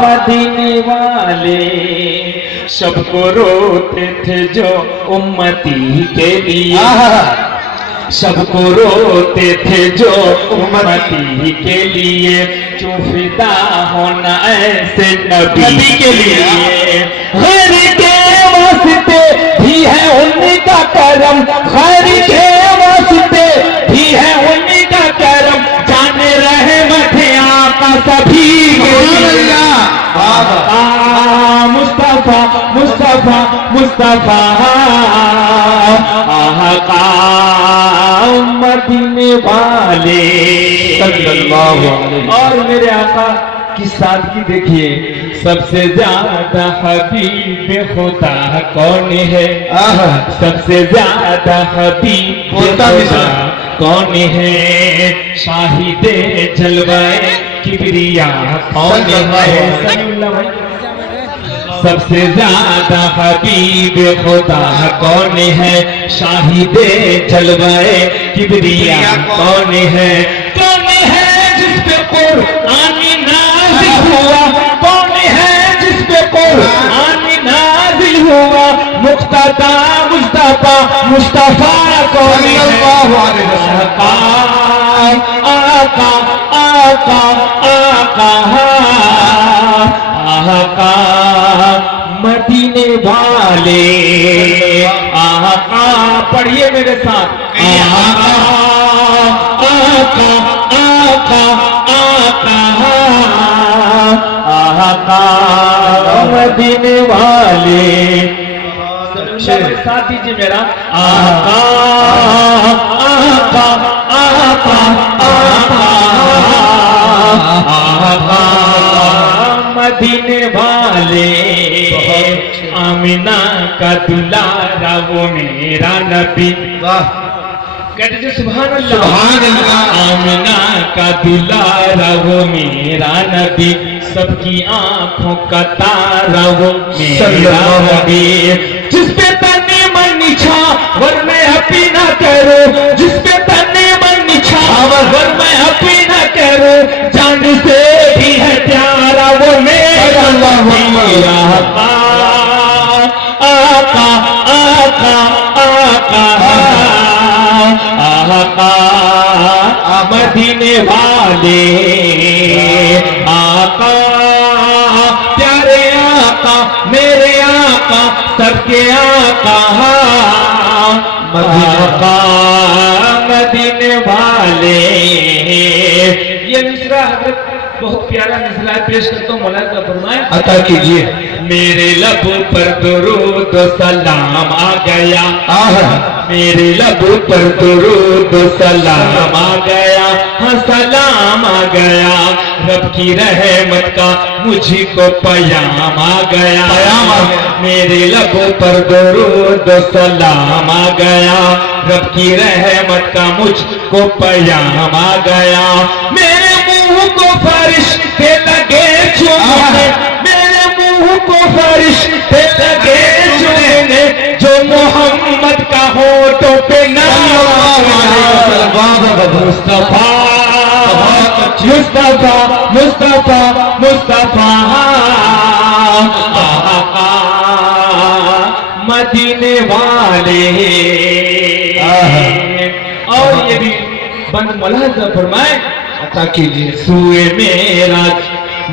مدینے والے سب کو روتے تھے جو امتی کے لیے، سب کو روتے تھے جو امتی کے لیے، جو فدا ہونا ایسے نبی کے لیے، غیر کے واسطے بھی ہے ان کا کرم، غیر کے واسطے بھی ہے ان کا کرم، جانے رحمت آقا سبھی کے لیے، مصطفیٰ مصطفیٰ مصطفیٰ آقا مدینے والے صلی اللہ علیہ۔ اور میرے آقا کی سادگی دیکھیے، سب سے زیادہ حبیب خدا کون ہے، سب سے زیادہ حبیب خدا کون ہے، شاہد جلوہ کبریا کون ہے، سب سے زیادہ حبیب خدا کون ہے، شاہد جلوہ کبریا کون ہے، کون ہے جس پہ قرآن نازل ہوا، کون ہے جس پہ قرآن نازل ہوا، مقتدی مصطفیٰ مصطفیٰ کون ہے، آقا آقا آقا آقا آقا مدینے والے آقا، پڑھیے میرے ساتھ، آقا آقا آقا آقا آقا مدینے والے، ساتھ دیجیے میرا، آقا آقا آقا آقا آقا مدینے والے، آمینہ کا دلارا وہ میرا نبی، کہتے تھے سبحان اللہ سبحان اللہ، آمینہ کا دلارا وہ میرا نبی، سب کی آنکھوں کا تارا وہ میرا نبی، جس پہ تنے من نچھاور میں اپی نہ کرو، جس پہ تنے من نچھاور میں اپی نہ کرو، جان سے بھی ہے پیارا وہ میرا نبی، آقا آقا آقا آقا آقا مدینے والے آقا، پیارے آقا میرے آقا سب کے آقا، آقا مدینے والے۔ یہ مصرع حضرت بہت پیارا مصرع پیش کرتا ہوں، مولانا فرمائے عطا کیجئے، میرے لب پر درود و سلام آ گیا، میرے لب پر درود و سلام آ گیا، ہاں سلام آ گیا، رب کی رحمت کا مجھ کو پیام آ گیا، میرے لب پر درود و سلام آ گیا، رب کی رحمت کا مجھ کو پیام آ گیا، میرے منہ کو فرشتے لگے چومنے، میرے منہ کو فرشتے لگے چومنے، جو محمد کا ہونٹوں پہ نام مصطفیٰ مصطفیٰ مصطفیٰ مصطفیٰ آقا مدینے والے۔ اور یہ بھی بند ملاحظہ فرمائے عطا کیجئے، سوئے معراج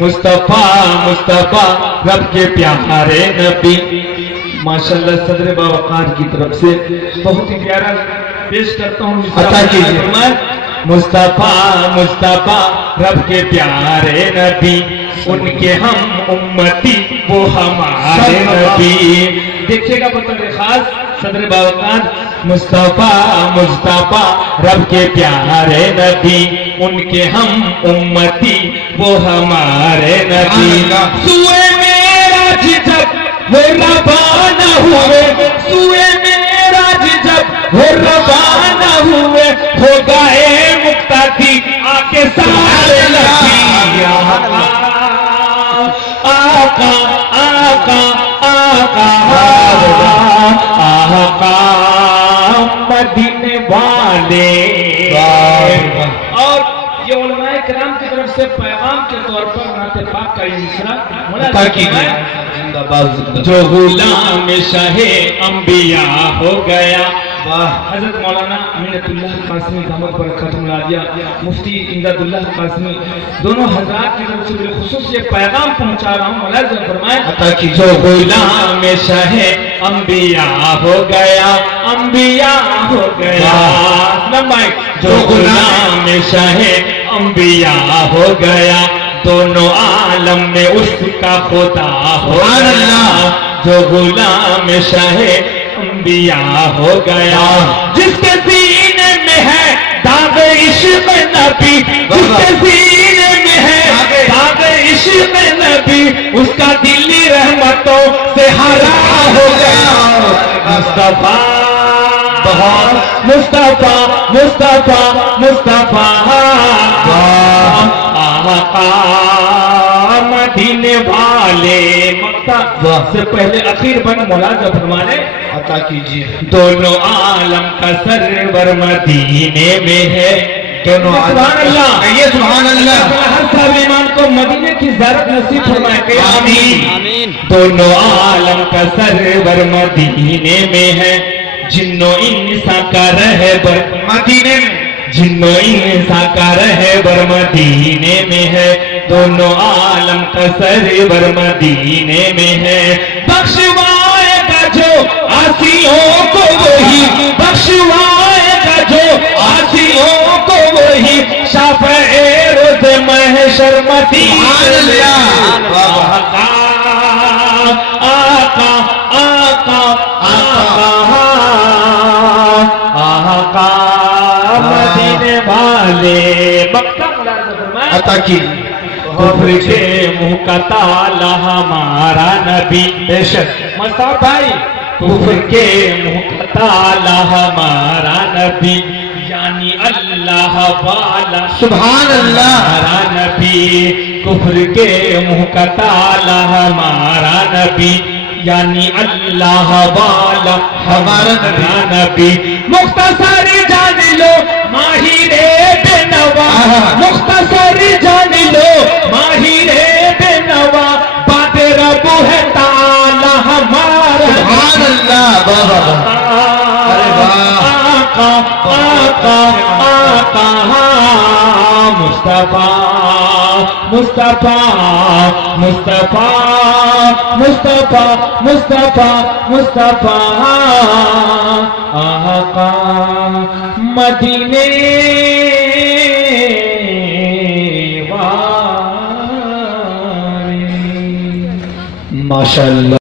مصطفیٰ مصطفیٰ رب کے پیارے نبی، ماشاءاللہ صدر باوقار کی طرف سے بہت ہی پیارا پیش کرتا ہوں، عطا کیجئے، مصطفیٰ مصطفیٰ رب کے پیارے نبی، ان کے ہم امتی وہ ہمارے نبی، دیکھئے گا بطن خاص صدر باوقار، مصطفیٰ مصطفیٰ رب کے پیارے نبی، ان کے ہم امتی وہ ہمارے نبی، سوئے معراج جب وہ روانہ ہوئے، سوئے معراج جب وہ روانہ ہوئے، ہو گئے مقتدی آکے سارے نبی، آقا آقا آقا آقا آقا مدینے والے. اور یہ علماء کرام کی طرف سے پیغام کے طور پر نعت پاک کا یہ مصرع عطا کیجیے. جو غلام شاہ انبیاء ہو گیا. حضرت مولانا امینت اللہ قاسمی دامت برکاتہ العالیہ مفتی امداد اللہ قاسمی دونوں حضرات کی طرف سے بالخصوص یہ پیغام پہنچا رہا ہوں. ملاحظہ فرمائیں عطا کی. جو غلام شاہ انبیاء ہو گیا, انبیاء ہو گیا. جو غلام شاہ انبیاء ہو گیا, دونوں عالم میں اس کا خدا ہو گیا. جو غلام شاہ انبیاء ہو گیا, جس کے سینے میں ہے داغ عشق نبی, جس کے سینے میں ہے داغ عشق نبی, اس کا دل رحمتوں سے ہرا ہو گیا. مصطفیٰ مصطفیٰ مصطفیٰ مصطفیٰ آقا مدینے والے. مقطع سے پہلے اخیر بند ملاحظہ فرمانے عطا کیجیے. دونوں عالم کا سرور مدینے میں ہے. دونوں سبحان اللہ, یہ سبحان اللہ. ہر صاحب ایمان کو مدینے کی زیارت نصیب فرمائے کہ آمین. دونوں عالم کا سرور مدینے میں ہے. جنوں انسان کا رہبر مدینے میں, جنوں انسان کا رہبر مدینے میں ہے. دونوں عالم کا سرور مدینے میں ہے. بخشوائے گا جو عاصیوں کو وہی, بخشوائے گا جو عاصیوں کو وہی, شافع روز محشر مدینے میں. آقا آقا آقا آقا مدینے والے. عطا کی. کفر کے منہ کا تالا ہمارا نبی. بے شک مصطفیٰ بھائی, کفر کے منہ کا تالا ہمارا نبی, یعنی اللہ والا سبحان اللہ ہمارا نبی. کفر کے منہ کا تالا ہمارا نبی, یعنی اللہ والا ہمارا نبی. مختصر جان لو ماہر بے نوا, مختصر جان لو ماہر بے نوا, بات رب ہے تعالی ہمارا. سبحان اللہ. آقا آقا آقا مصطفیٰ مصطفیٰ مصطفیٰ مصطفیٰ مصطفیٰ مصطفیٰ آقا مدینے والے. ماشاءاللہ.